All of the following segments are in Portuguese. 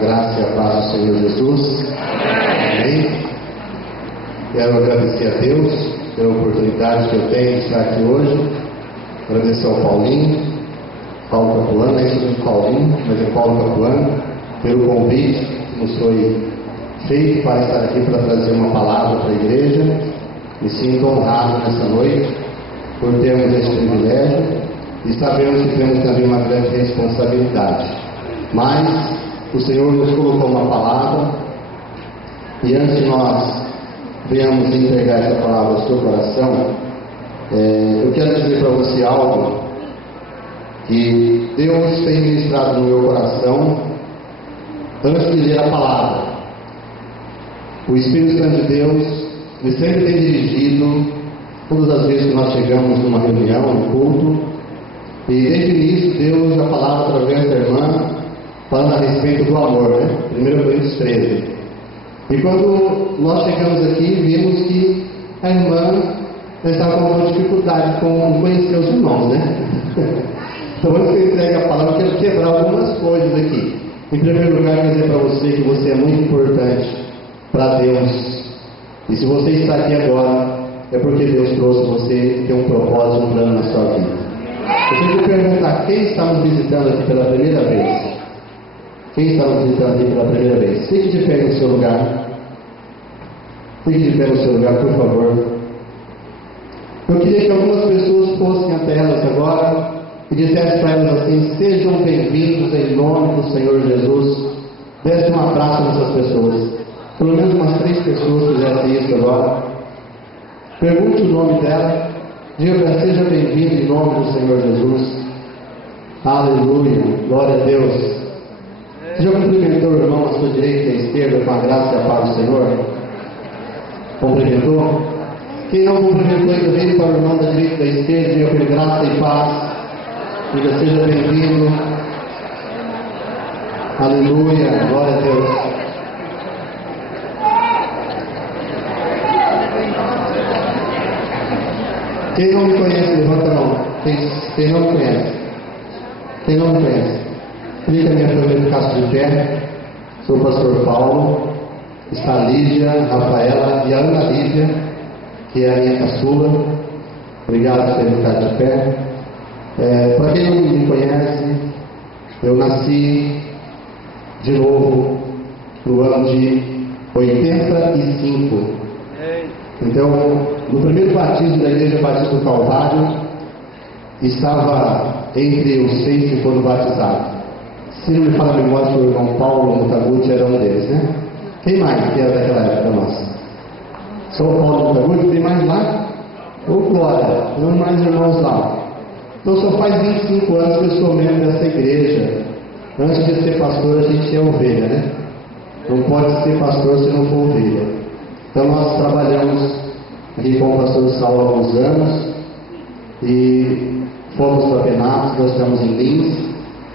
graça e a paz do Senhor Jesus. Amém. Quero agradecer a Deus pela oportunidade que eu tenho de estar aqui hoje. Agradecer ao Paulo Capuano, não é isso de Paulinho, mas é Paulo Capuano, pelo convite que nos foi feito para estar aqui para trazer uma palavra para a igreja. Me sinto honrado nessa noite por termos esse privilégio e sabemos que temos também uma grande responsabilidade. Mas o Senhor nos colocou uma palavra e antes de nós venhamos entregar essa palavra ao seu coração, eu quero dizer para você algo que Deus tem ministrado no meu coração antes de ler a palavra. O Espírito Santo de Deus ele sempre tem dirigido todas as vezes que nós chegamos numa reunião, num culto, e desde o início Deus já falava através da irmã falando a respeito do amor, né? 1 Coríntios 13. E quando nós chegamos aqui, vimos que a irmã estava com uma dificuldade com conhecer os irmãos, né? Então antes que eu entregue a palavra, eu quero quebrar algumas coisas aqui. Em primeiro lugar, eu quero dizer para você que você é muito importante para Deus. E se você está aqui agora, é porque Deus trouxe você e tem um propósito, um plano na sua vida. Eu tenho que perguntar, quem está nos visitando aqui pela primeira vez? Quem está nos visitando aqui pela primeira vez? Fique de pé no seu lugar. Fique de pé no seu lugar, por favor. Eu queria que algumas pessoas fossem até elas agora e dissessem para elas assim: sejam bem-vindos em nome do Senhor Jesus. Desse um abraço nessas pessoas. Pelo menos umas 3 pessoas fizessem isso agora. Pergunte o nome dela. Diga para ela: seja bem-vindo em nome do Senhor Jesus. Aleluia. Glória a Deus. Você já cumprimentou o irmão à sua direita e à esquerda com a graça e a paz do Senhor? Cumprimentou? Quem não cumprimentou ainda veio para o irmão da direita e da esquerda, diga para ele: graça e paz. Diga: seja bem-vindo. Aleluia. Glória a Deus. Quem não me conhece, levanta a mão. Quem não me conhece? Quem não me conhece? Queria que a minha família ficasse de pé. Sou o pastor Paulo. Está a Lídia, a Rafaela e a Ana Lídia, que é a minha caçula. Obrigado por ter ficado de pé. Para quem não me conhece, eu nasci de novo no ano de 85. Então, no primeiro batismo da Igreja Batista do Calvário, estava entre os 6 que foram batizados. Se não me fala a memória, o irmão Paulo Montaguti era um deles, né? Quem mais que era daquela época nossa? Só o Paulo Montaguti? Tem mais lá? Ô glória, não mais irmãos lá. Então só faz 25 anos que eu sou membro dessa igreja. Antes de ser pastor, a gente é ovelha, né? Não pode ser pastor se não for ovelha. Então nós trabalhamos aqui com o pastor Saulo há alguns anos e fomos para Penápolis, nós estamos em Lins.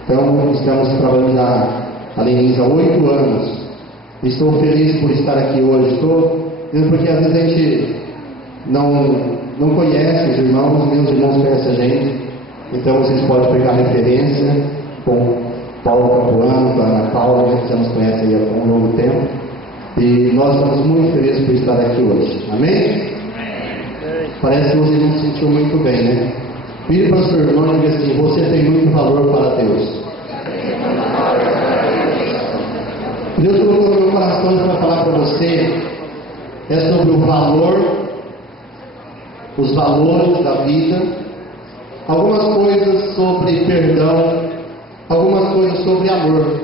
Então estamos trabalhando ali em Lins há 8 anos. Estou feliz por estar aqui hoje. Estou dizendo porque às vezes a gente não conhece os irmãos, meus irmãos conhecem a gente. Então vocês podem pegar referência com Paulo Capuano, com a Ana Paula, né, que já nos conhecem há um longo tempo. E nós estamos muito felizes por estar aqui hoje. Amém? Parece que você não se sentiu muito bem, né? Vire para o seu irmão e diga assim: você tem muito valor para Deus. Deus colocou no meu coração para falar para você sobre o valor, os valores da vida, algumas coisas sobre perdão, algumas coisas sobre amor.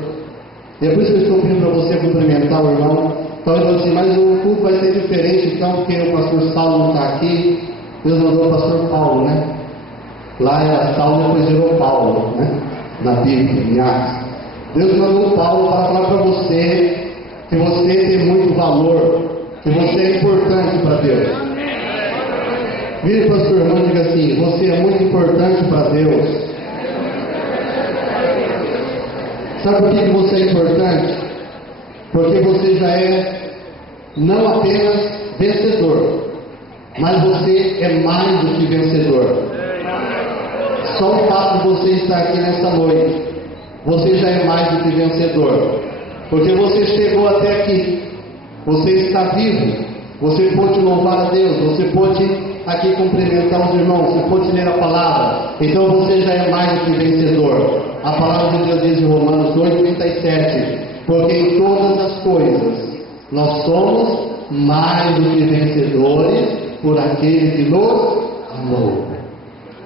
E é por isso que eu estou pedindo para você cumprimentar o irmão. Talvez assim: mas o culto vai ser diferente então, porque o pastor Saulo não está aqui. Deus mandou o pastor Paulo, né? Lá era Saulo, depois virou Paulo, né? Na Bíblia, em Atos. Deus mandou o Paulo para falar para você que você tem muito valor, que você é importante para Deus. Vire para o seu irmão e diga assim: você é muito importante para Deus. Sabe por que você é importante? Porque você já é não apenas vencedor, mas você é mais do que vencedor. Só o fato de você estar aqui nessa noite, você já é mais do que vencedor. porque você chegou até aqui, você está vivo, você pode louvar a Deus, você pode aqui cumprimentar os irmãos, você pode ler a palavra, então você já é mais do que vencedor. A palavra de Deus diz em Romanos 8:37, porque em todas as coisas nós somos mais do que vencedores por aquele que nos amou.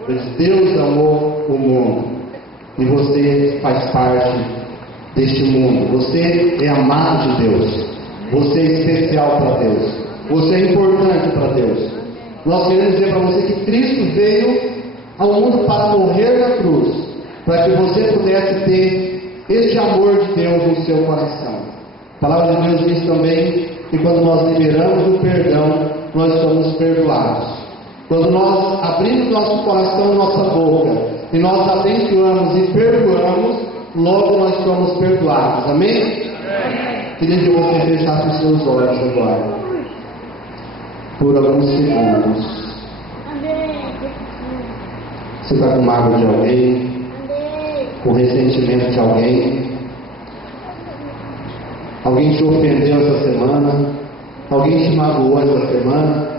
Pois Deus amou o mundo e você faz parte deste mundo. Você é amado de Deus, você é especial para Deus, você é importante para Deus. Nós queremos dizer para você que Cristo veio ao mundo para morrer na cruz, para que você pudesse ter este amor de Deus no seu coração. A palavra de Deus diz também que quando nós liberamos o perdão, nós somos perdoados. Quando nós abrimos nosso coração, nossa boca, e nós abençoamos e perdoamos, logo nós somos perdoados. Amém? Amém. Queria que você fechasse os seus olhos agora, por alguns segundos. Você está com mágoa de alguém? Com ressentimento de alguém? Alguém te ofendeu essa semana? Alguém te magoou essa semana?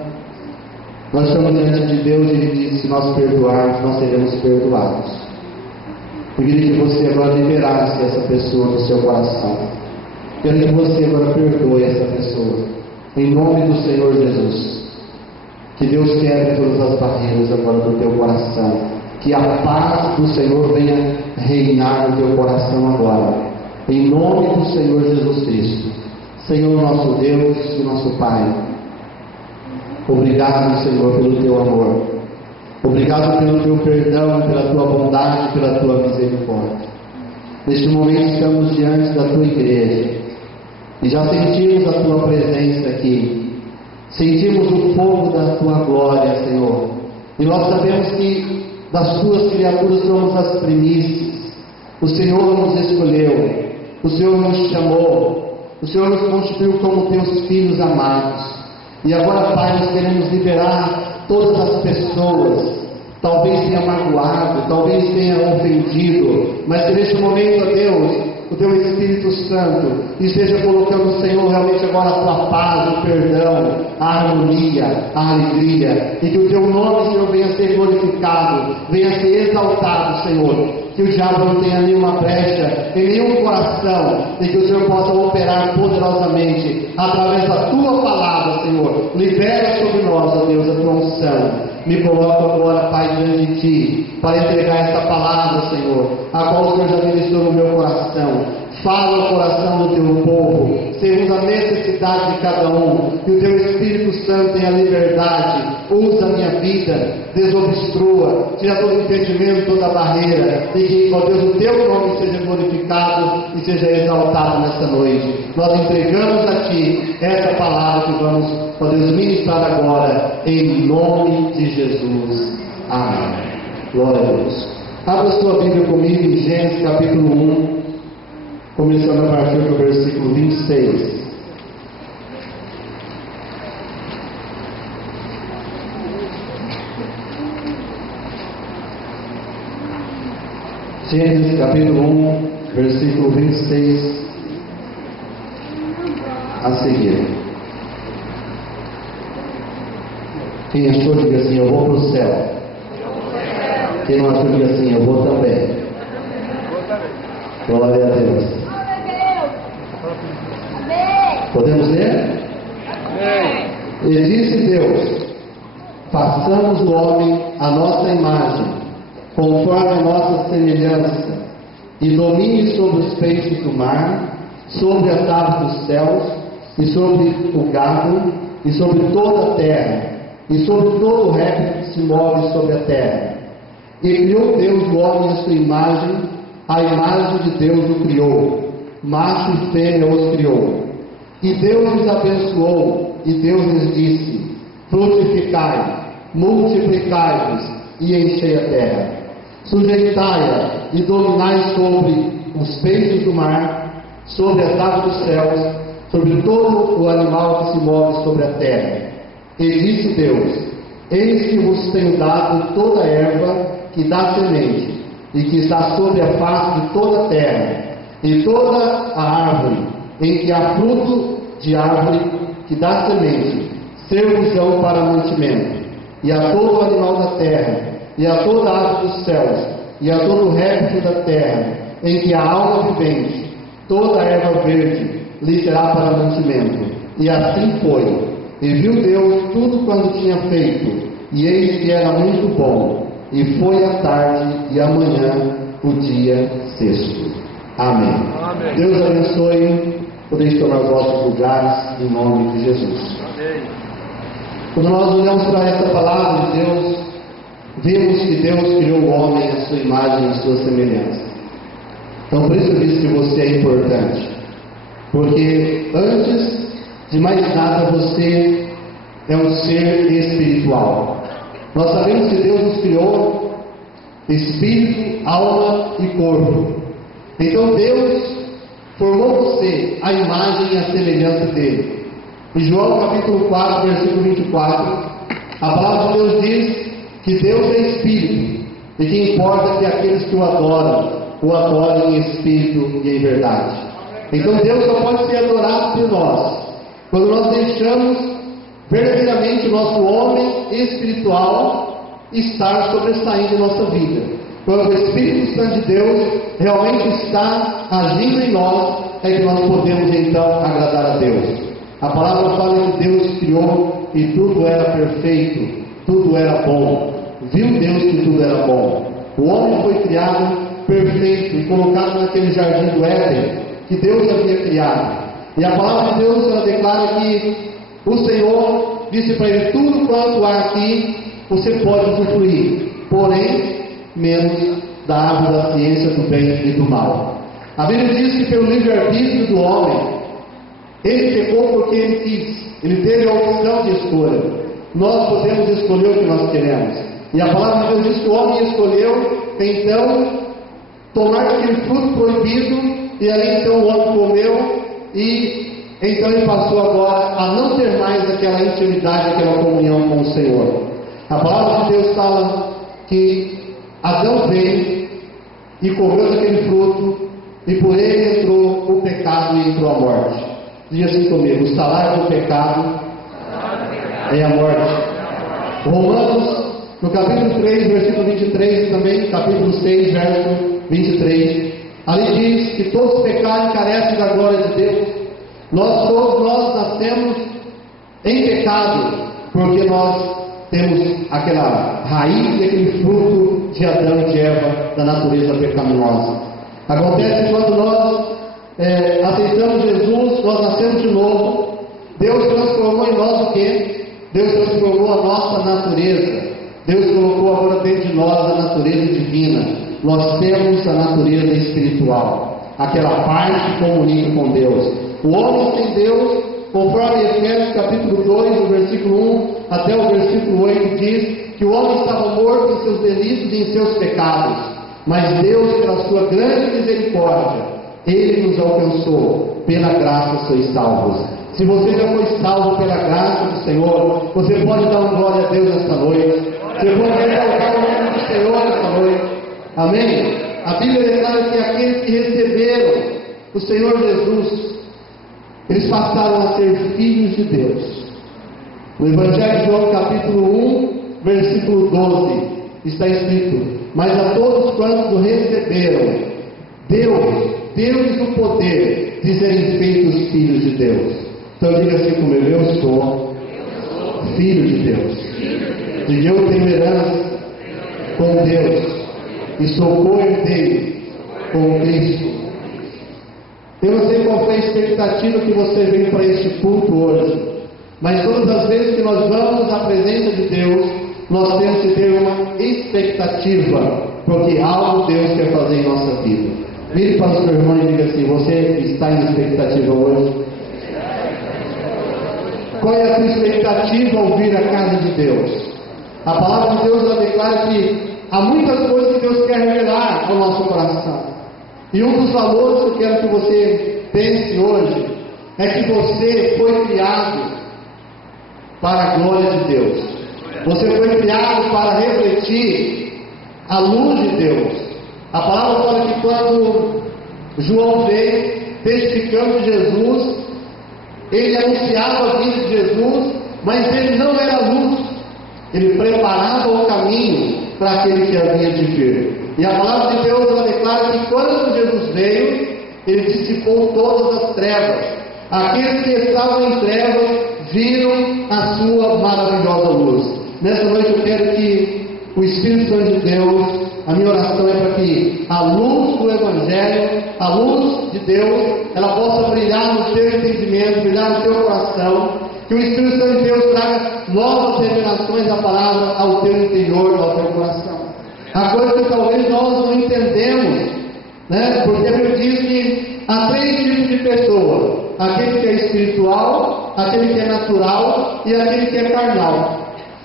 Nós estamos diante de Deus e Ele diz: se nós perdoarmos, nós seremos perdoados. Eu queria que você agora liberasse essa pessoa do seu coração. Quero que você agora perdoe essa pessoa, em nome do Senhor Jesus. Que Deus quebre todas as barreiras agora do teu coração. Que a paz do Senhor venha reinar no teu coração agora, em nome do Senhor Jesus Cristo. Senhor nosso Deus e nosso Pai, obrigado, Senhor, pelo teu amor, obrigado pelo teu perdão, pela tua bondade, pela tua misericórdia. Neste momento estamos diante da tua igreja e já sentimos a tua presença aqui, sentimos o fogo da tua glória, Senhor, e nós sabemos que das tuas criaturas somos as primícias. O Senhor nos escolheu, o Senhor nos chamou, o Senhor nos constituiu como teus filhos amados. E agora, Pai, nós queremos liberar todas as pessoas, talvez tenha magoado, talvez tenha ofendido, mas que neste momento, ó Deus, o teu Espírito Santo esteja colocando, Senhor, realmente agora a tua paz, o perdão, a harmonia, a alegria, e que o teu nome, Senhor, venha ser glorificado, venha ser exaltado, Senhor. Que o diabo não tenha nenhuma brecha em nenhum coração, e que o Senhor possa operar poderosamente através da tua palavra, Senhor. Libera sobre nós, ó Deus, a tua unção. Me coloco agora, Pai, diante de ti, para entregar esta palavra, Senhor, a qual o Senhor já ministrou no meu coração. Fala ao coração do teu povo, segundo a necessidade de cada um, que o teu Espírito Santo tenha liberdade, usa a minha vida, desobstrua, tira todo impedimento, toda barreira, e que, ó Deus, o teu nome seja glorificado e seja exaltado nesta noite. Nós entregamos a ti essa palavra que vamos, ó Deus, ministrar agora, em nome de Jesus. Amém. Glória a Deus. Abra sua Bíblia comigo em Gênesis capítulo 1, começando a partir do versículo 26. Gênesis capítulo 1, versículo 26 a seguir. Quem achou, diga assim: eu vou para o céu. Quem não achou, diga assim: eu vou também. Glória a Deus. Podemos ler? E disse Deus: façamos o homem à nossa imagem, conforme a nossa semelhança, e domine sobre os peixes do mar, sobre as aves dos céus, e sobre o gado, e sobre toda a terra, e sobre todo o réptil que se move sobre a terra. E criou Deus o homem à sua imagem, a imagem de Deus o criou, macho e fêmea os criou. E Deus os abençoou, e Deus lhes disse: frutificai, multiplicai-vos e enchei a terra. Sujeitai-a e dominai sobre os peixes do mar, sobre as aves dos céus, sobre todo o animal que se move sobre a terra. E disse Deus: eis que vos tenho dado toda a erva que dá semente, e que está sobre a face de toda a terra, e toda a árvore em que há fruto de árvore que dá semente, ser-vos-ão para mantimento, e a todo animal da terra, e a toda ave dos céus, e a todo réptil da terra, em que há alma vivente, toda erva verde lhe será para mantimento. E assim foi. E viu Deus tudo quanto tinha feito, e eis que era muito bom. E foi a tarde e a manhã o dia sexto. Amém. Amém. Deus abençoe. Podeis tomar os vossos lugares em nome de Jesus. Amém. Quando nós olhamos para essa palavra de Deus, vemos que Deus criou o homem à sua imagem e à sua semelhança. Então por isso eu disse que você é importante. Porque antes de mais nada você é um ser espiritual. Nós sabemos que Deus nos criou espírito, alma e corpo. Então Deus formou você à imagem e à semelhança dele. Em João capítulo 4, versículo 24, a palavra de Deus diz que Deus é espírito e que importa que aqueles que o adorem em espírito e em verdade. Então Deus só pode ser adorado por nós quando nós deixamos verdadeiramente o nosso homem espiritual estar sobressaindo em nossa vida. Quando o Espírito Santo de Deus realmente está agindo em nós, é que nós podemos então agradar a Deus. A palavra fala que Deus criou e tudo era perfeito, tudo era bom. Viu Deus que tudo era bom. O homem foi criado perfeito e colocado naquele jardim do Éden que Deus havia criado. E a palavra de Deus ela declara que o Senhor disse para ele: tudo quanto há aqui você pode usufruir, porém menos da árvore da ciência do bem e do mal. A Bíblia diz que pelo livre-arbítrio do homem, ele pecou porque ele quis, ele teve a opção de escolha. Nós podemos escolher o que nós queremos. E a palavra de Deus diz que o homem escolheu então tomar aquele fruto proibido, e ali então o homem comeu, e então ele passou agora a não ter mais aquela intimidade, aquela comunhão com o Senhor. A palavra de Deus fala que Adão veio e comeu daquele fruto, e por ele entrou o pecado e entrou a morte. Diga assim comigo: o salário do pecado é a morte. Romanos, no capítulo 3, versículo 23, e também capítulo 6, verso 23, ali diz que todos pecaram e carecem da glória de Deus. Todos nós nascemos em pecado, porque nós temos aquela raiz e aquele fruto de Adão e de Eva, da natureza pecaminosa. Acontece quando nós aceitamos Jesus, nós nascemos de novo. Deus transformou em nós o quê? Deus transformou a nossa natureza. Deus colocou agora dentro de nós a natureza divina. Nós temos a natureza espiritual, aquela parte que comunica com Deus. O homem sem Deus, conforme Efésios capítulo 2, do versículo 1 até o versículo 8, diz que o homem estava morto em seus delitos e em seus pecados. Mas Deus, pela sua grande misericórdia, Ele nos alcançou. Pela graça sois salvos. Se você já foi salvo pela graça do Senhor, você pode dar uma glória a Deus esta noite. Você pode exaltar o nome do Senhor esta noite. Amém? A Bíblia declara que aqueles que receberam o Senhor Jesus, eles passaram a ser filhos de Deus. No Evangelho de João capítulo 1, versículo 12, está escrito: mas a todos quantos o receberam, deu-lhes o poder de serem feitos filhos de Deus. Então diga assim comigo: eu sou filho de Deus. Diga: eu tenho herança com Deus e sou co-herdeiro com Cristo. Eu não sei qual foi a expectativa que você veio para este culto hoje, mas todas as vezes que nós vamos à presença de Deus, nós temos que ter uma expectativa, porque algo Deus quer fazer em nossa vida. Vire para o seu irmão e diga assim: você está em expectativa hoje? Qual é a sua expectativa ao vir à casa de Deus? A palavra de Deus ela declara que há muitas coisas que Deus quer revelar ao nosso coração. E um dos valores que eu quero que você pense hoje é que você foi criado para a glória de Deus. Você foi criado para refletir a luz de Deus. A palavra fala que quando João veio, testificando de Jesus, ele anunciava a vida de Jesus, mas ele não era luz, ele preparava o caminho para aquele que havia de vir. E a palavra de Deus ela declara que quando Jesus veio, ele dissipou todas as trevas. Aqueles que estavam em trevas viram a sua maravilhosa luz. Nessa noite eu quero que o Espírito Santo de Deus, a minha oração é para que a luz do Evangelho, a luz de Deus, ela possa brilhar no teu entendimento, brilhar no teu coração, que o Espírito Santo de Deus traga novas revelações da palavra ao teu interior, ao teu coração. A coisa que talvez nós não entendemos, né? Porque ele diz que há 3 tipos de pessoas: aquele que é espiritual, aquele que é natural e aquele que é carnal.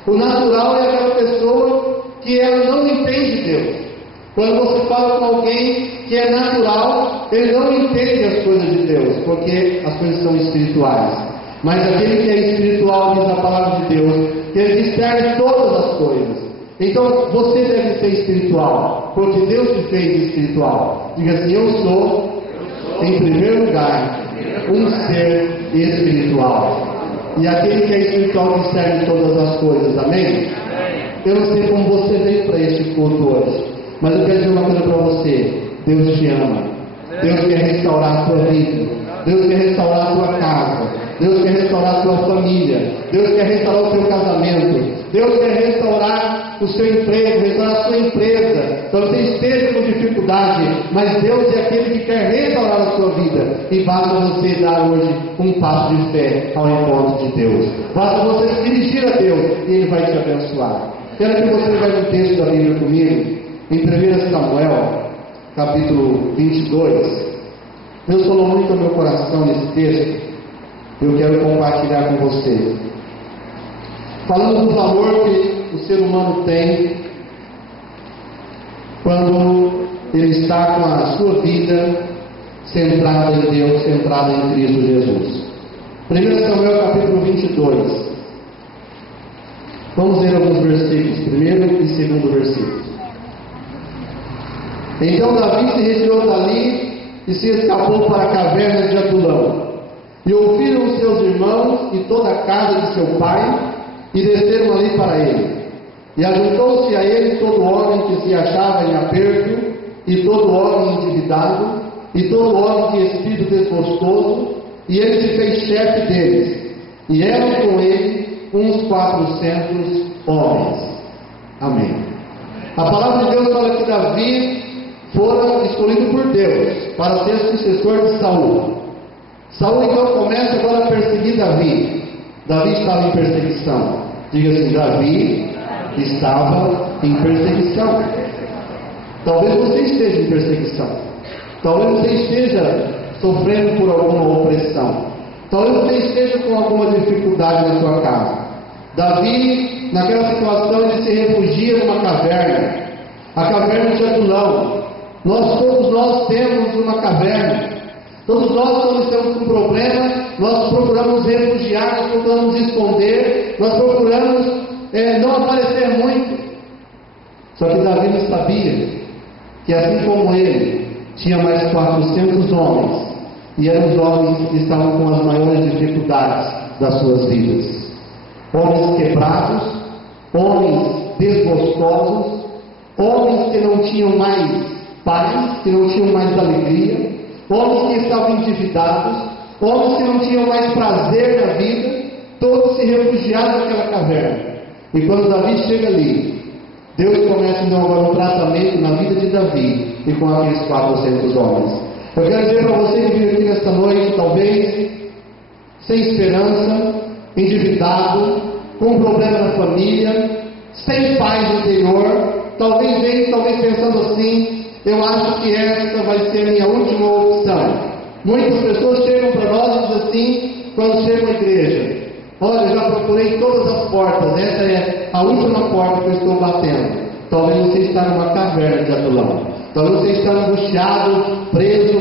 O natural é aquela pessoa que ela não entende Deus. Quando você fala com alguém que é natural, ele não entende as coisas de Deus, porque as coisas são espirituais. Mas aquele que é espiritual, diz a palavra de Deus, que ele discerne todas as coisas. Então você deve ser espiritual, porque Deus te fez espiritual. Diga assim: eu sou, em primeiro lugar, um ser espiritual. E aquele que é espiritual discerne todas as coisas. Amém? Eu não sei como você veio para este culto hoje, mas eu quero dizer uma coisa para você: Deus te ama. Deus quer restaurar a tua vida. Deus quer restaurar a tua casa. Deus quer restaurar a tua família. Deus quer restaurar o teu casamento. Deus quer restaurar o seu emprego, restaurar a sua empresa. Talvez você esteja com dificuldade, mas Deus é aquele que quer restaurar a sua vida. E basta você dar hoje um passo de fé ao encontro de Deus. Basta você se dirigir a Deus e Ele vai te abençoar. Quero que você veja um texto da Bíblia comigo, em 1 Samuel, capítulo 22. Deus falou muito ao meu coração nesse texto. Eu quero compartilhar com você. Falando do valor que o ser humano tem quando ele está com a sua vida centrada em Deus, centrada em Cristo Jesus. 1 Samuel capítulo 22. Vamos ler alguns versículos, primeiro e segundo versículo. Então Davi se retirou dali e se escapou para a caverna de Adulão. E ouviram os seus irmãos e toda a casa de seu pai, e desceram ali para ele. E ajuntou-se a ele todo homem que se achava em aperto, e todo homem endividado, e todo homem de espírito desgostoso, e ele se fez chefe deles. E eram com ele uns 400 homens. Amém. A palavra de Deus fala que Davi fora escolhido por Deus para ser sucessor de Saul. Saul então começa agora a perseguir Davi. Davi estava em perseguição. Diga assim: Davi estava em perseguição. Talvez você esteja em perseguição. Talvez você esteja sofrendo por alguma opressão. Talvez você esteja com alguma dificuldade na sua casa. Davi, naquela situação, ele se refugia numa caverna. A caverna de Adulão. Todos nós temos uma caverna. Todos nós, quando estamos com problema, nós procuramos refugiar, nós procuramos esconder, nós procuramos não aparecer muito. Só que Davi não sabia que, assim como ele, tinha mais 400 homens, e eram os homens que estavam com as maiores dificuldades das suas vidas. Homens quebrados, homens desgostosos, homens que não tinham mais paz, que não tinham mais alegria, homens que estavam endividados, homens que não tinham mais prazer na vida, todos se refugiaram naquela caverna. E quando Davi chega ali, Deus começa então agora um tratamento na vida de Davi e com aqueles 400 homens. Eu quero dizer para você que vive aqui nesta noite, talvez sem esperança, endividado, com um problema na família, sem paz interior, talvez pensando assim: eu acho que esta vai ser a minha última opção. Muitas pessoas chegam para nós e dizem assim, quando chegam à igreja: olha, eu já procurei todas as portas, essa é a última porta que eu estou batendo. Talvez você está numa caverna de Adulão. Talvez você está angustiado, preso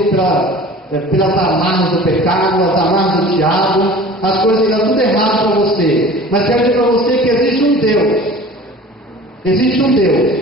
pelas amarras do pecado, as amarras do diabo, as coisas que dão tudo errado para você. Mas quero dizer para você que existe um Deus. Existe um Deus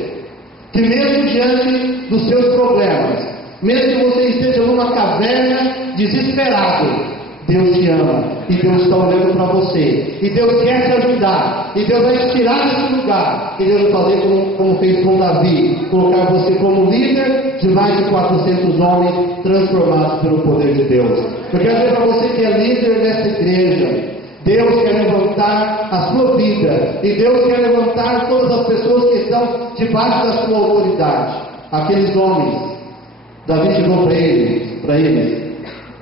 que mesmo diante dos seus problemas, mesmo que você esteja numa caverna desesperado, Deus te ama, e Deus está olhando para você, e Deus quer te ajudar, e Deus vai te tirar desse lugar, e Deus vai fazer como fez com Davi, colocar você como líder de mais de 400 homens transformados pelo poder de Deus. Eu quero dizer para você que é líder dessa igreja, Deus quer levantar a sua vida, e Deus quer levantar todas as pessoas que estão debaixo da sua autoridade. Aqueles homens, Davi chegou para eles,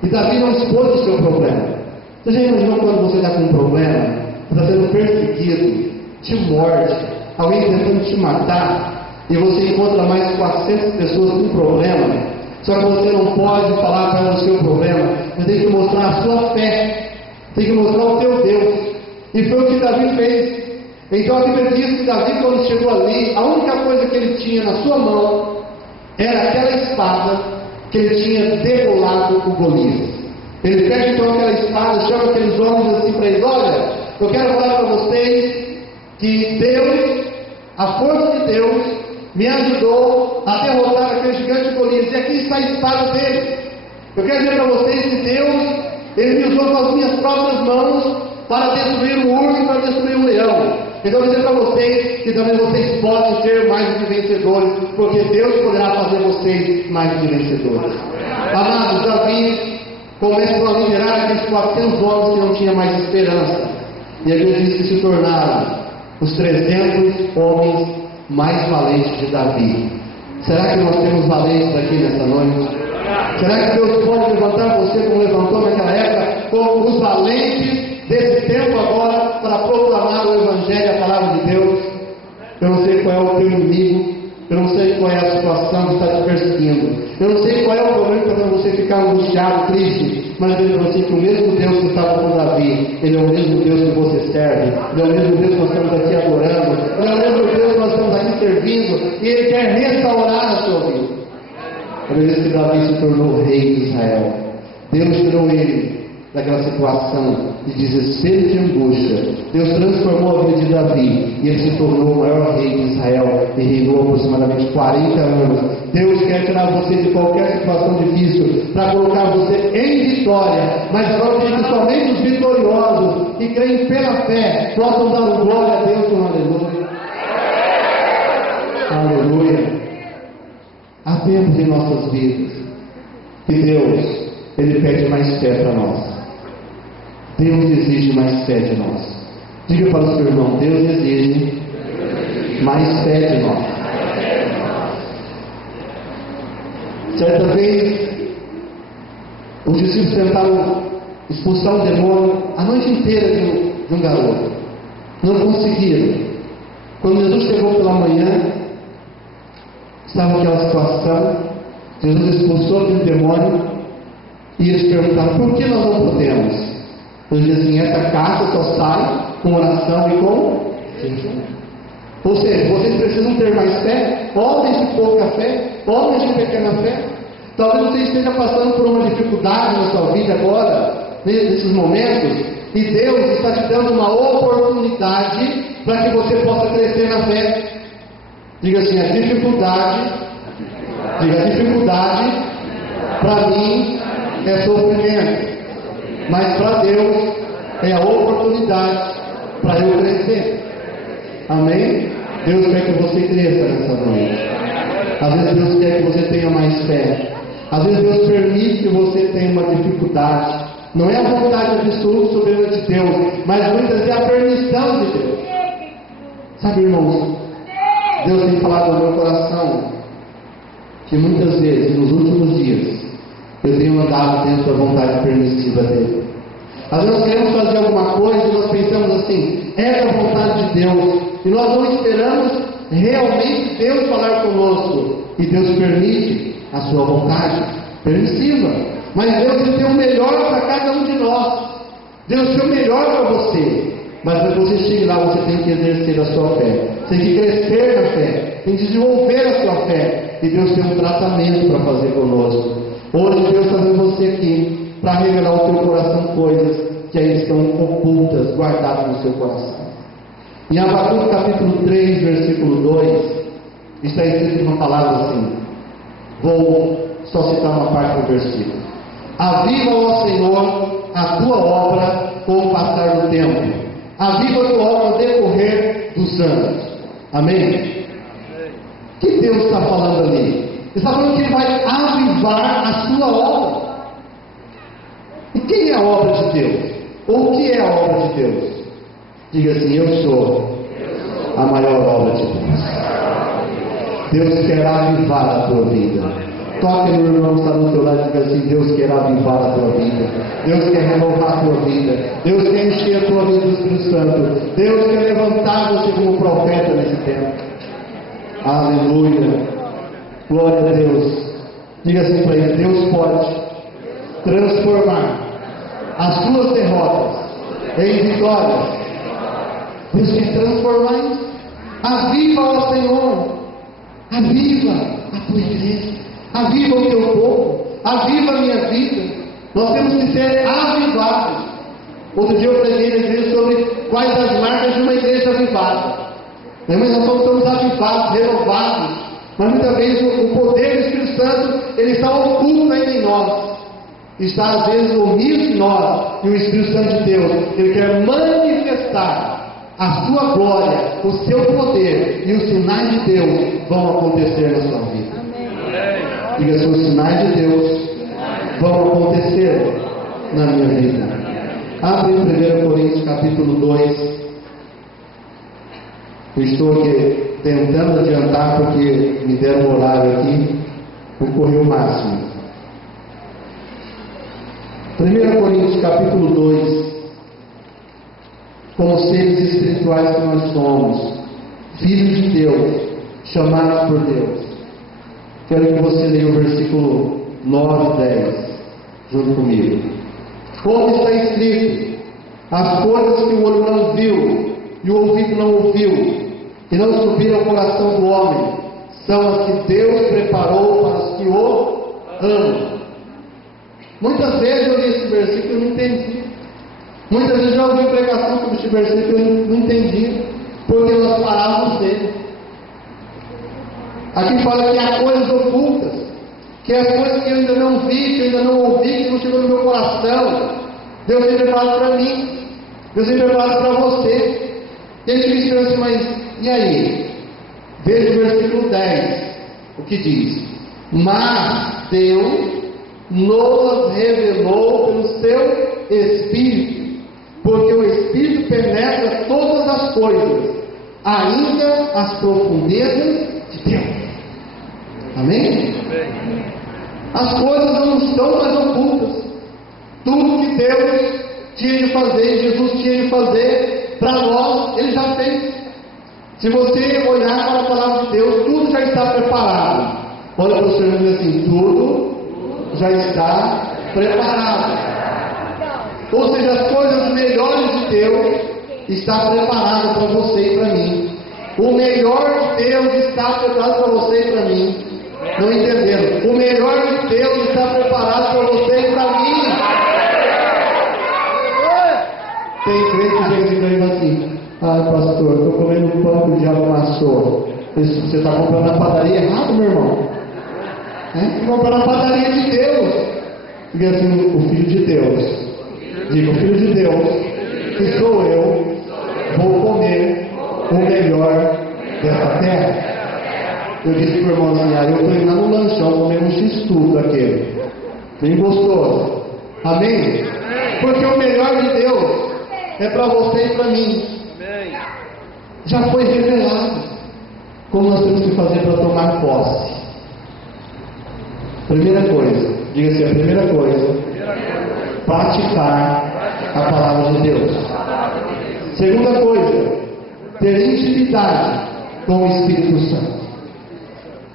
e Davi não expôs o seu problema. Você já imaginou quando você está com um problema, você está sendo perseguido, te morde, alguém tentando te matar, e você encontra mais 400 pessoas com problema, só que você não pode falar para ela o seu problema, você tem que mostrar a sua fé, tem que mostrar o teu Deus. E foi o que Davi fez. Então a Bíblia diz que Davi, quando chegou ali, a única coisa que ele tinha na sua mão era aquela espada que ele tinha degolado o Golias. Ele pega então aquela espada, chama aqueles homens assim para eles: olha, eu quero falar para vocês que Deus, a força de Deus, me ajudou a derrotar aquele gigante Golias, e aqui está a espada dele. Eu quero dizer para vocês que Deus, Ele me usou com as minhas próprias mãos para destruir o urso e para destruir o leão. Então eu vou dizer para vocês que também vocês podem ser mais do que vencedores, porque Deus poderá fazer vocês mais do que vencedores. Amados, Davi começa a liderar aqueles 400 homens que não tinham mais esperança. E a Bíblia diz que se tornaram os 300 homens mais valentes de Davi. Será que nós temos valentes aqui nessa noite? Será que Deus pode levantar você como levantou naquela época, como os valentes desse tempo agora, para proclamar o Evangelho, a palavra de Deus? Eu não sei qual é o teu inimigo, eu não sei qual é a situação que está te perseguindo, eu não sei qual é o problema que está fazendo você ficar angustiado, triste, mas eu digo para você que o mesmo Deus que estava com Davi, Ele é o mesmo Deus que você serve, Ele é o mesmo Deus que nós estamos aqui adorando, Ele é o mesmo Deus que nós estamos aqui servindo, e Ele quer restaurar a sua vida. A Bíblia diz que Davi se tornou rei de Israel. Deus tirou ele daquela situação de desespero e de angústia. Deus transformou a vida de Davi e ele se tornou o maior rei de Israel e reinou aproximadamente 40 anos. Deus quer tirar você de qualquer situação difícil para colocar você em vitória, mas nós temos somente os vitoriosos que creem pela fé possam dar glória a Deus com aleluia. Aleluia. Há tempos em nossas vidas que Deus, Ele pede mais fé para nós. Deus exige mais fé de nós. Diga para o seu irmão: Deus exige mais fé de nós. Certa vez, os discípulos tentaram expulsar um demônio a noite inteira de um garoto. Não conseguiram. Quando Jesus chegou pela manhã, estava aquela situação, Jesus expulsou aquele demônio, e eles perguntaram: por que nós não podemos? Ele diz assim: essa casa só sai com oração e com jejum. Ou seja, vocês precisam ter mais fé, homens de pouca fé, homens de pequena fé. Talvez você esteja passando por uma dificuldade na sua vida agora, nesses momentos, e Deus está te dando uma oportunidade para que você possa crescer na fé. Diga assim: a dificuldade para mim é sofrimento, mas para Deus é a oportunidade para eu crescer. Amém? Deus quer que você cresça nessa noite. Às vezes Deus quer que você tenha mais fé. Às vezes Deus permite que você tenha uma dificuldade. Não é a vontade absoluta soberana de Deus, mas muitas vezes é a permissão de Deus. Sabe, irmãos, Deus tem falado no meu coração que muitas vezes, nos últimos dias, eu tenho andado dentro da vontade permissiva dele. Às vezes nós queremos fazer alguma coisa e nós pensamos assim: é a vontade de Deus, e nós não esperamos realmente Deus falar conosco, e Deus permite a sua vontade permissiva. Mas Deus tem o melhor para cada um de nós. Deus tem o melhor para você. Mas para você chegar lá, você tem que exercer a sua fé, tem que crescer na fé, tem que desenvolver a sua fé, e Deus tem um tratamento para fazer conosco. Hoje Deus está vendo você aqui para revelar ao teu coração coisas que aí estão ocultas, guardadas no seu coração. Em Abacuque capítulo 3, versículo 2, está escrito uma palavra assim. Vou só citar uma parte do versículo. Aviva, ó Senhor, a tua obra com o passar do tempo. Aviva a tua obra no decorrer dos anos. Amém? O que Deus está falando ali? Ele está falando que Ele vai avivar a sua obra. E quem é a obra de Deus? Ou o que é a obra de Deus? Diga assim: eu sou a maior obra de Deus. Deus quer avivar a tua vida. Toque no irmão que está do teu lado e diga assim: Deus quer avivar a tua vida. Deus quer renovar a tua vida. Deus quer encher a tua vida do Espírito Santo. Deus quer levantar você como profeta nesse tempo. Aleluia. Glória a Deus. Diga assim para ele: Deus pode transformar as suas derrotas em vitórias. Deus quer transformar isso. Aviva, ó Senhor. Aviva a tua igreja. Aviva o teu povo. Aviva a minha vida. Nós temos que ser avivados. Outro dia eu preguei na igreja sobre quais as marcas de uma igreja avivada. Mas nós somos avivados, renovados. Mas muitas vezes o poder do Espírito Santo, ele está oculto ainda em nós. Está às vezes omisso em nós. E o Espírito Santo de Deus, ele quer manifestar a sua glória, o seu poder, e os sinais de Deus vão acontecer na sua vida. Amém. Diga assim: os sinais de Deus vão acontecer na minha vida. Abre em 1 Coríntios capítulo 2. Eu estou aqui tentando adiantar porque me deram um horário aqui, vou correr o máximo. 1 Coríntios capítulo 2. Como seres espirituais que nós somos, filhos de Deus, chamados por Deus. Quero que você leia o versículo 9 e 10, junto comigo. Como está escrito: as coisas que o olho não viu, e o ouvido não ouviu, e não subiram ao coração do homem, são as que Deus preparou para os que o amam. Muitas vezes eu li esse versículo e não entendi. Muitas vezes já ouvi pregação sobre esse versículo e eu não entendi, porque nós parávamos dele. Aqui fala que há coisas ocultas, que há coisas que eu ainda não vi, que eu ainda não ouvi, que não chegou no meu coração. Deus tem preparado para mim, Deus tem preparado para você. E a gente fica assim: mas e aí? Veja o versículo 10, o que diz: mas Deus nos revelou pelo seu Espírito, porque o Espírito penetra todas as coisas, ainda as profundezas de Deus. Amém? As coisas não estão mais ocultas. Tudo que Deus tinha de fazer, Jesus tinha de fazer para nós, Ele já fez. Se você olhar para a palavra de Deus, tudo já está preparado. Olha para o Senhor e diz assim: tudo já está preparado. Ou seja, as coisas melhores de Deus está preparado para você e para mim. O melhor de Deus está preparado para você e para mim. Não entenderam? O melhor de Deus está preparado para você e para mim. Tem crente que chega dizendo assim: ah, pastor, estou comendo pão que o diabo amassou. Você está comprando na padaria errado, meu irmão. Você compra na padaria de Deus. Diga assim: o Filho de Deus. Diga: o Filho de Deus, que sou eu, vou comer o melhor dessa terra. Eu disse para o irmão assim: eu estou indo lá no lanchão comer um x-tudo aquele, bem gostoso. Amém? Porque o melhor de Deus é para você e para mim. Já foi revelado. Como nós temos que fazer para tomar posse? Primeira coisa, diga assim: a primeira coisa, praticar a palavra de Deus. Segunda coisa, ter intimidade com o Espírito Santo.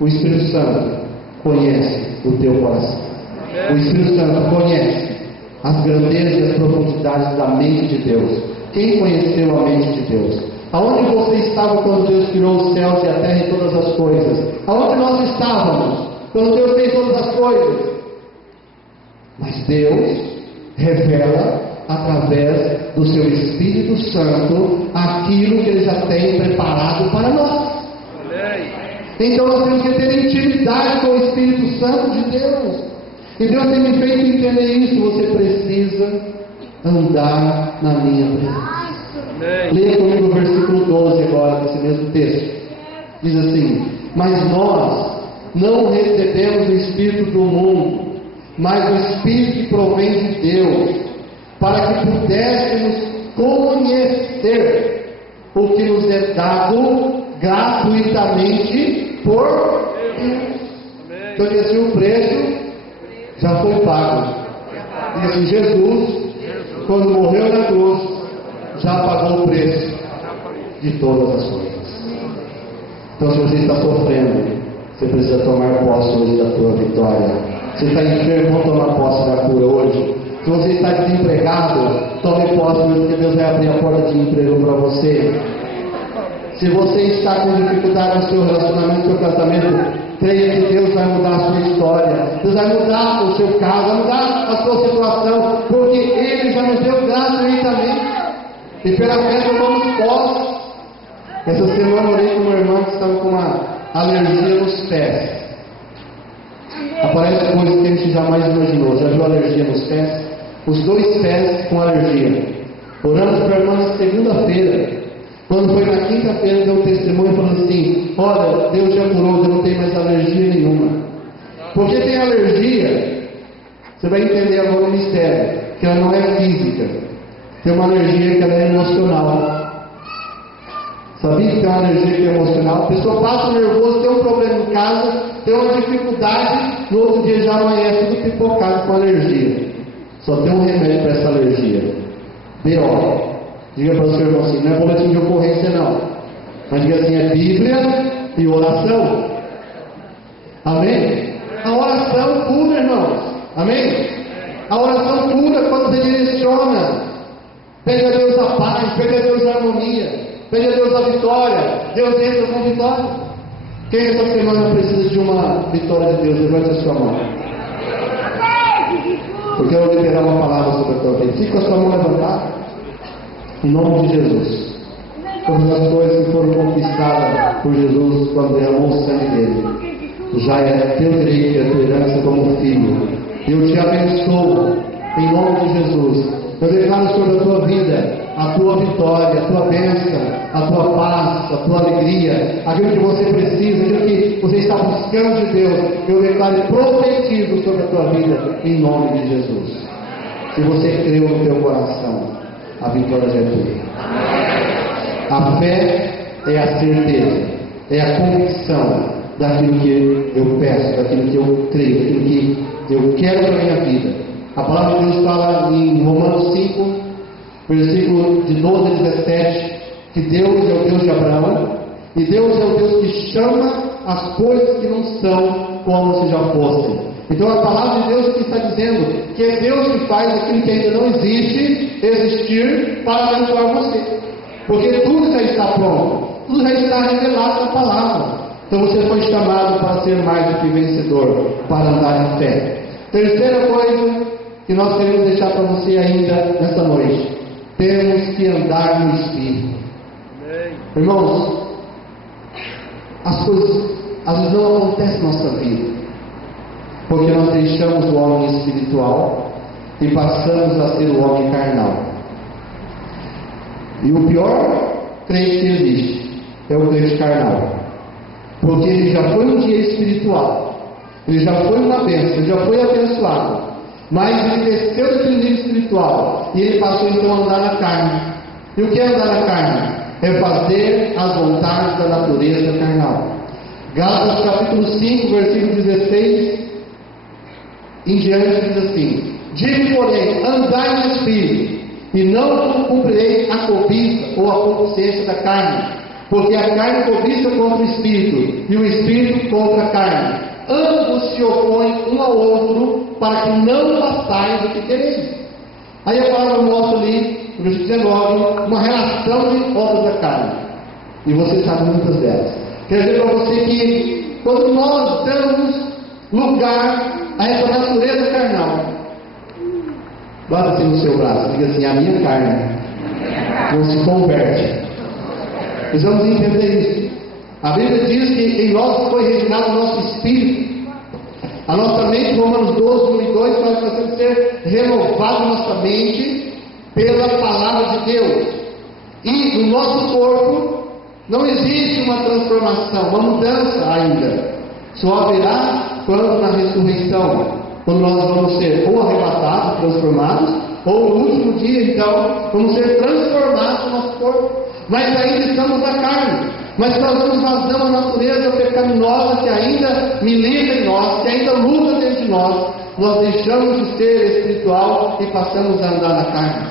O Espírito Santo conhece o teu coração. O Espírito Santo conhece as grandezas e as profundidades da mente de Deus. Quem conheceu a mente de Deus? Aonde você estava quando Deus criou os céus e a terra e todas as coisas? Aonde nós estávamos quando Deus fez todas as coisas? Mas Deus revela através do seu Espírito Santo aquilo que Ele já tem preparado para nós. Então nós temos que ter intimidade com o Espírito Santo de Deus. E Deus tem me feito entender isso. Você precisa andar na minha presença. Leia comigo o versículo 12 agora, desse mesmo texto. Diz assim: mas nós não recebemos o Espírito do mundo, mas o Espírito que provém de Deus, para que pudéssemos conhecer o que nos é dado gratuitamente por Deus. Então diz assim: o preço já foi pago. Diz assim: Jesus, quando morreu na cruz, já pagou o preço de todas as coisas. Então, se você está sofrendo, você precisa tomar posse hoje da tua vitória. Se está enfermo, vamos tomar posse da cura hoje. Se você está desempregado, tome posse hoje, porque Deus vai abrir a porta de emprego para você. Se você está com dificuldade no seu relacionamento, no seu casamento, creia que Deus vai mudar a sua história. Deus vai mudar o seu caso, vai mudar a sua situação, porque Ele já nos deu gratuitamente. E pela fé tomamos posse. Essa semana eu orei com uma irmã que estava com uma alergia nos pés. Aparece coisas que a gente jamais imaginou. Já viu alergia nos pés? Os dois pés com alergia. Oramos para a irmã na segunda-feira. Quando foi na quinta-feira, deu um testemunho falando assim: olha, Deus já curou, eu não tenho mais alergia nenhuma. Porque tem alergia, você vai entender agora o mistério, que ela não é física. Tem uma alergia que ela é emocional. Sabia que tem uma alergia que é emocional? A pessoa passa nervoso, tem um problema em casa, tem uma dificuldade, no outro dia já amanhece tudo pipocado com alergia. Só tem um remédio para essa alergia: BO. Diga para o seu irmão assim: não é boletim de ocorrência não, mas diga assim: é Bíblia e oração. Amém? A oração cura, irmãos. Amém? A oração cura quando você direciona. Pede a Deus a paz, pede a Deus a harmonia, pede a Deus a vitória. Deus entra com vitória. Quem essa semana precisa de uma vitória de Deus? Levante a sua mão, porque eu vou liberar uma palavra sobre a tua vida. Fica com a sua mão levantada. Em nome de Jesus. Todas as coisas que foram conquistadas por Jesus quando derramou o sangue dele, já é teu direito e a tua herança como filho. Eu te abençoo em nome de Jesus. Eu declaro sobre a tua vida a tua vitória, a tua bênção, a tua paz, a tua alegria, aquilo que você precisa, aquilo que você está buscando de Deus. Eu declaro profetizo sobre a tua vida em nome de Jesus. Se você creu no teu coração, a vitória já é tua. A fé é a certeza, é a convicção daquilo que eu peço, daquilo que eu creio, daquilo que eu quero para a minha vida. A palavra de Deus fala em Romanos 5, versículo de 12 a 17, que Deus é o Deus de Abraão, e Deus é o Deus que chama as coisas que não são como se já fossem. Então a palavra de Deus aqui está dizendo que é Deus que faz aquilo que ainda não existe existir para abençoar você. Porque tudo já está pronto, tudo já está revelado na palavra. Então você foi chamado para ser mais do que vencedor, para andar em fé. Terceira coisa que nós queremos deixar para você ainda nesta noite: temos que andar no Espírito. Irmãos, as coisas às vezes não acontecem na nossa vida, porque nós deixamos o homem espiritual e passamos a ser o homem carnal. E o pior crente que existe é o crente carnal, porque ele já foi um dia espiritual, ele já foi uma bênção, ele já foi abençoado, mas ele desceu daquele nível espiritual e ele passou então a andar na carne. E o que é andar na carne? É fazer as vontades da natureza carnal. Gálatas capítulo 5, versículo 16 em diante diz assim: digo, porém, andai no Espírito, e não cumprireis a cobiça ou a concupiscência da carne, porque a carne cobiça contra o Espírito, e o Espírito contra a carne. Ambos se opõem um ao outro, para que não façais o que quereis. Aí a palavra mostra ali, no versículo 19, uma relação de obras da carne. E você sabe muitas delas. Quer dizer para você que quando nós damos lugar a essa natureza carnal, bata assim no seu braço, diga assim: a minha carne não se converte. Precisamos entender isso. A Bíblia diz que em nós foi regenerado o nosso espírito. A nossa mente, Romanos 12, 1 e 2, fala que nós temos que ser renovados nossa mente pela palavra de Deus. E no nosso corpo não existe uma transformação, uma mudança ainda. Só haverá quando na ressurreição, quando nós vamos ser ou arrebatados, transformados, ou no último dia, então, vamos ser transformados no nosso corpo. Mas ainda estamos na carne. Mas nós damos vazão à natureza pecaminosa que ainda milita em nós, que ainda luta dentro de nós. Nós deixamos de ser espiritual e passamos a andar na carne.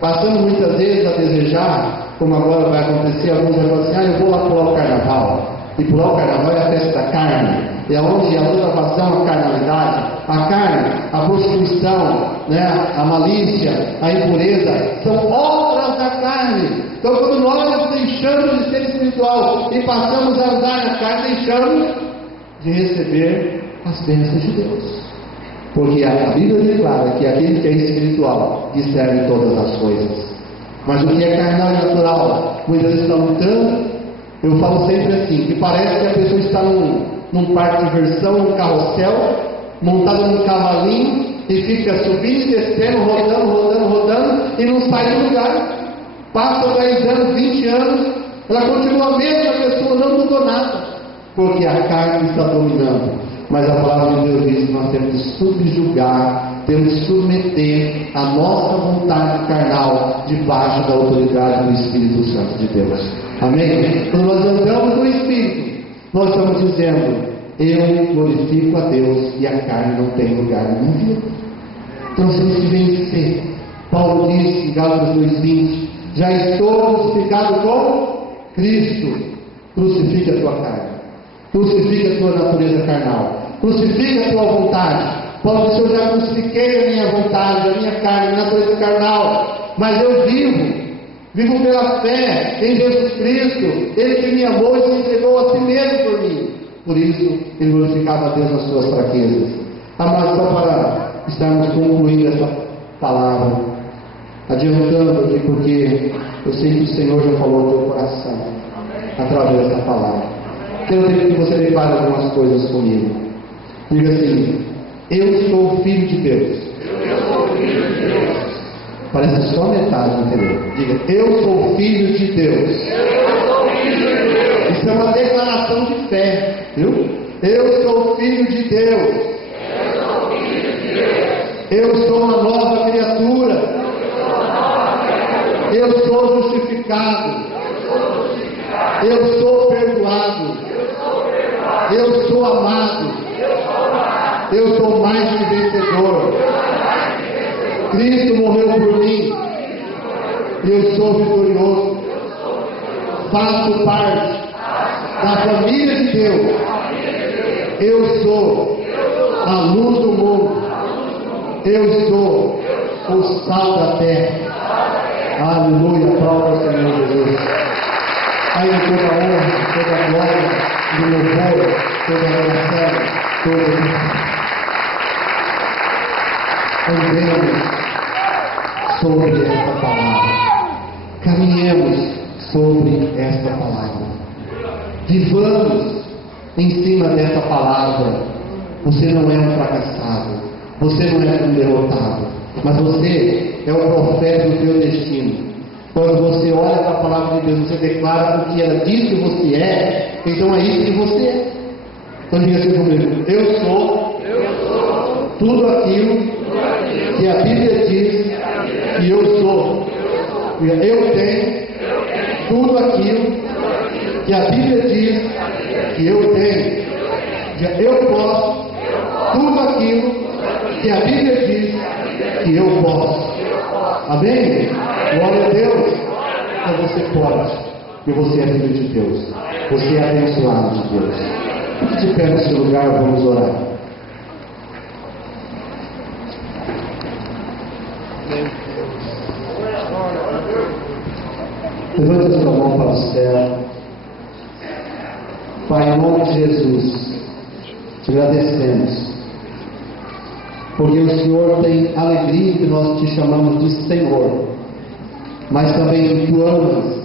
Passamos muitas vezes a desejar, como agora vai acontecer, alguns vão falar assim, eu vou lá pular o carnaval. E pular o carnaval é a festa da carne. É onde a outra vazão, a carnalidade, a carne, a prostituição, né, a malícia, a impureza, são obras da carne. Então, quando nós deixamos de ser espiritual e passamos a andar na carne, deixamos de receber as bênçãos de Deus. Porque a Bíblia declara que aquele que é espiritual discerne todas as coisas. Mas o que é carnal e natural, muitas vezes está lutando. Eu falo sempre assim, que parece que a pessoa está num parque de diversão, num carrossel, montada num cavalinho, e fica subindo e descendo, rodando, e não sai do lugar. Passa 10 anos, 20 anos, ela continua a mesma pessoa, não mudou nada, porque a carne está dominando. Mas a palavra de Deus diz que nós temos que subjugar, temos que submeter a nossa vontade carnal debaixo da autoridade do Espírito Santo de Deus. Amém? Quando nós andamos no Espírito, nós estamos dizendo, eu glorifico a Deus e a carne não tem lugar na minha vida. Então nós temos que vencer. Paulo disse em Gálatas 2:20, já estou crucificado com Cristo. Crucifica a tua carne, crucifica a tua natureza carnal, crucifica a tua vontade. Paulo disse, eu já crucifiquei a minha vontade, a minha carne, a minha natureza carnal, mas eu vivo pela fé em Jesus Cristo, Ele que me amou e se entregou a si mesmo por mim. Por isso, Ele glorificava a Deus nas suas fraquezas. Amados, só para estarmos concluindo essa palavra, adiantando aqui, porque eu sei que o Senhor já falou ao teu coração, através dessa palavra. Quero que você declare algumas coisas comigo. Diga assim, eu sou filho de Deus. Parece só metade, entendeu? Diga, eu sou filho de Deus. Isso é uma declaração de fé, viu? Eu sou filho de Deus. Eu sou uma nova criatura. Eu sou justificado. Eu sou perdoado. Eu sou amado. Eu sou mais que vencedor. Cristo morreu por mim. Eu sou vitorioso. Faço parte da família de Deus. Eu sou a luz do mundo. Eu sou o sal da terra. Aleluia, próprio Senhor Jesus. Aí toda a honra, toda a glória, do louvor, toda a oração, toda andemos sobre esta palavra, caminhemos sobre esta palavra, vivamos em cima dessa palavra. Você não é um fracassado, você não é um derrotado, mas você é o profeta do teu destino. Quando você olha para a palavra de Deus, você declara o que ela diz que você é, então é isso que você é. Então diga assim comigo, eu sou tudo aquilo que a Bíblia diz que eu sou. Eu tenho tudo aquilo que a Bíblia diz que eu tenho. Eu posso tudo aquilo que a Bíblia diz que eu posso. Amém? Glória a Deus. Então você pode, porque você é filho de Deus. Você é abençoado de Deus. Fique de pé no seu lugar, vamos orar. Levante a sua mão para o céu. Pai, em nome de Jesus, te agradecemos, porque o Senhor tem alegria que nós te chamamos de Senhor, mas também tu amas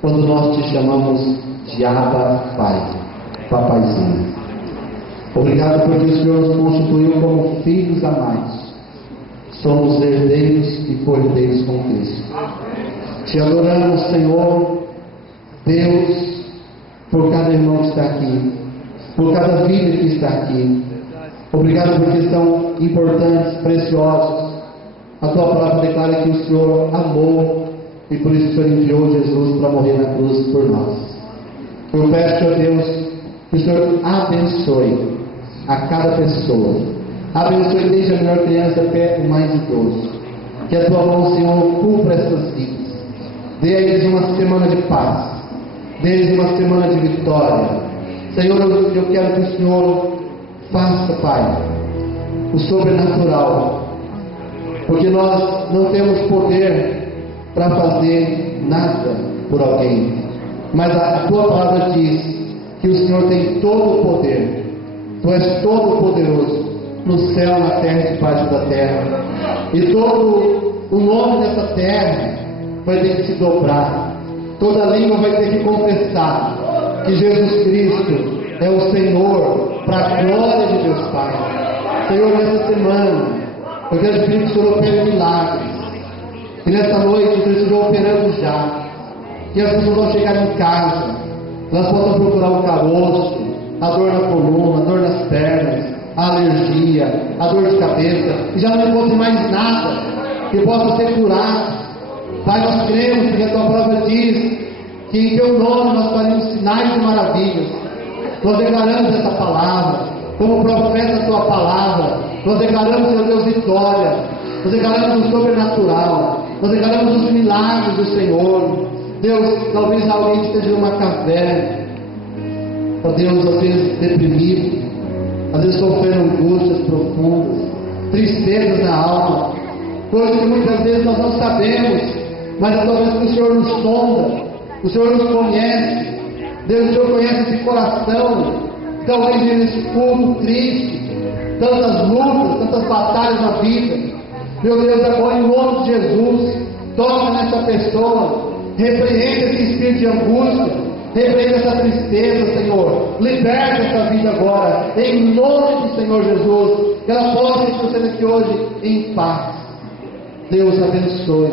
quando nós te chamamos de Abba Pai, Papaizinho. Obrigado porque o Senhor nos constituiu como filhos amados. Somos herdeiros e cordeiros com Cristo. Te adoramos, Senhor, Deus, por cada irmão que está aqui, por cada vida que está aqui. Obrigado porque são importantes, preciosos. A Tua palavra declara que o Senhor amou e por isso o Senhor enviou Jesus para morrer na cruz por nós. Eu peço a Deus que o Senhor abençoe a cada pessoa. Abençoe desde a menor criança até o mais idoso. Que a Tua mão, Senhor, cubra essas vidas. Dê a eles uma semana de paz. Dê a eles uma semana de vitória. Senhor, eu quero que o Senhor faça, Pai, o sobrenatural. Porque nós não temos poder para fazer nada por alguém. Mas a Tua palavra diz que o Senhor tem todo o poder. Tu és todo poderoso no céu, na terra e debaixo da terra. E todo o nome dessa terra vai ter que se dobrar. Toda língua vai ter que confessar que Jesus Cristo é o Senhor, para a glória de Deus Pai. Senhor, nessa semana, eu quero pedir que o Senhor opere milagres. E nessa noite, que o Senhor operando já. Que as pessoas vão chegar em casa, elas possam procurar o caroço, a dor na coluna, a dor nas pernas, a alergia, a dor de cabeça, e já não encontre mais nada que possa ser curado. Pai, nós cremos, porque a Tua palavra diz que em Teu nome nós faremos sinais e maravilhas. Nós declaramos essa palavra, como profeta da Tua palavra, nós declaramos, meu Deus, vitória, nós declaramos o sobrenatural, nós declaramos os milagres do Senhor. Deus, talvez alguém esteja numa caverna, ó Deus, às vezes deprimido, às vezes sofrendo angústias profundas, tristezas na alma, coisas que muitas vezes nós não sabemos, mas talvez que o Senhor nos sonda, o Senhor nos conhece. Deus, o Senhor conhece esse coração, talvez nesse culto triste, tantas lutas, tantas batalhas na vida. Meu Deus, agora em nome de Jesus, toca nessa pessoa, repreenda esse espírito de angústia, repreenda essa tristeza, Senhor, liberta essa vida agora, em nome do Senhor Jesus, que ela possa estar aqui hoje em paz. Deus abençoe,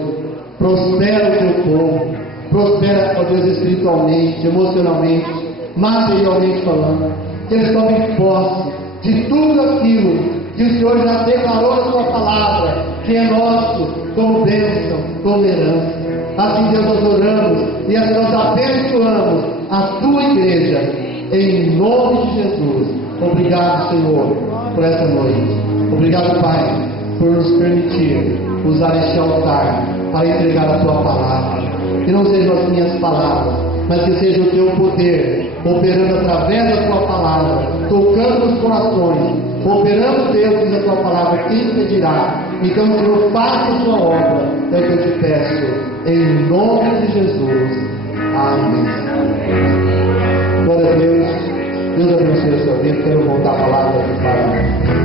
prospera o Teu povo, prospera, ó Deus, espiritualmente, emocionalmente, materialmente falando, que eles tomem posse de tudo aquilo que o Senhor já declarou na Sua palavra, que é nosso, como bênção, como herança. Assim, Deus, nós oramos e assim nós abençoamos a Tua igreja, em nome de Jesus. Obrigado, Senhor, por essa noite. Obrigado, Pai, por nos permitir usar este altar para entregar a Tua palavra. Que não sejam as minhas palavras, mas que seja o Teu poder operando através da Tua palavra, tocando os corações, operando, Deus, na Tua palavra. Quem impedirá? Então, Senhor, faça a Sua obra, é o que eu te peço, em nome de Jesus. Amém. Glória a Deus. Deus abençoe a sua vida. Quero voltar a palavra para